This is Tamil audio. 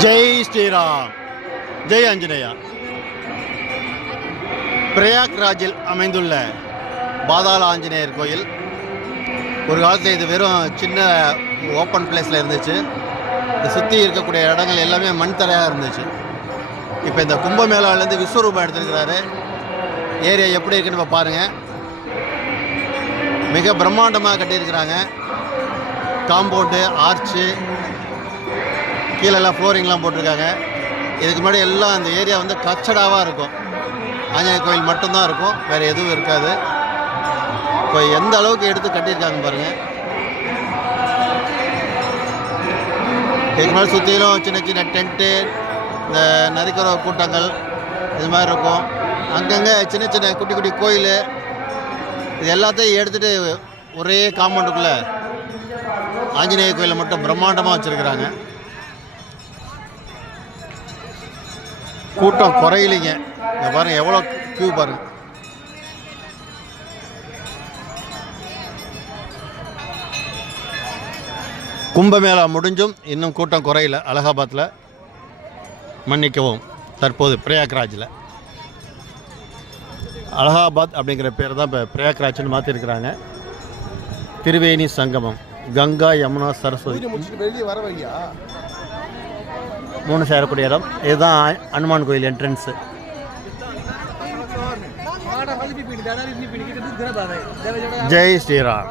ஜெய் ஸ்ரீராம், ஜெய் ஆஞ்சநேயா. பிரயாக்ராஜில் அமைந்துள்ள பாதாள ஆஞ்சநேயர் கோயில். ஒரு காலத்தில் இது வெறும் சின்ன ஓப்பன் பிளேஸில் இருந்துச்சு. இதை சுற்றி இருக்கக்கூடிய இடங்கள் எல்லாமே மண் தரையாக இருந்துச்சு. இப்போ இந்த கும்பமேளாவிலேருந்து விஸ்வரூபம் எடுத்துருக்கிறாரு. ஏரியா எப்படி இருக்குன்னு இப்போ பாருங்கள். மிக பிரம்மாண்டமாக கட்டியிருக்கிறாங்க. காம்பவுண்டு, ஆர்ச்சு, கீழெல்லாம் ஃப்ளோரிங்லாம் போட்டிருக்காங்க. இதுக்கு முன்னாடி எல்லாம் அந்த ஏரியா வந்து கச்சடாவாக இருக்கும். ஆஞ்சநேயர் கோயில் மட்டும்தான் இருக்கும், வேறு எதுவும் இருக்காது. இப்போ எந்த அளவுக்கு எடுத்து கட்டியிருக்காங்க பாருங்கள். இதுக்கு மேலே சுற்றிலும் சின்ன சின்ன டென்ட்டு, இந்த நரிக்கிற கூட்டங்கள் இது மாதிரி இருக்கும். அங்கங்கே சின்ன சின்ன குட்டி குட்டி கோயில், இது எல்லாத்தையும் எடுத்துகிட்டு ஒரே காம்பவுண்டுக்குள்ளே ஆஞ்சநேயர் கோயிலை மட்டும் பிரம்மாண்டமாக வச்சுருக்கிறாங்க. கூட்டம் குறையிலிங்க. இங்கே பாருங்கள் எவ்வளோ க்யூ பாருங்கள். கும்பமேளா முடிஞ்சும் இன்னும் கூட்டம் குறையில. அலகாபாத்தில், மன்னிக்கவும், தற்போது பிரயாக்ராஜில். அலகாபாத் அப்படிங்கிற பேர் தான் இப்போ பிரயாக்ராஜ்னு மாற்றிருக்கிறாங்க. திரிவேணி சங்கமம், கங்கா, யமுனா, சரஸ்வதி மூணு சேரக்கூடிய இடம். இதுதான் ஹனுமான் கோயில் என்ட்ரன்ஸு. ஜெய் ஸ்ரீராம்.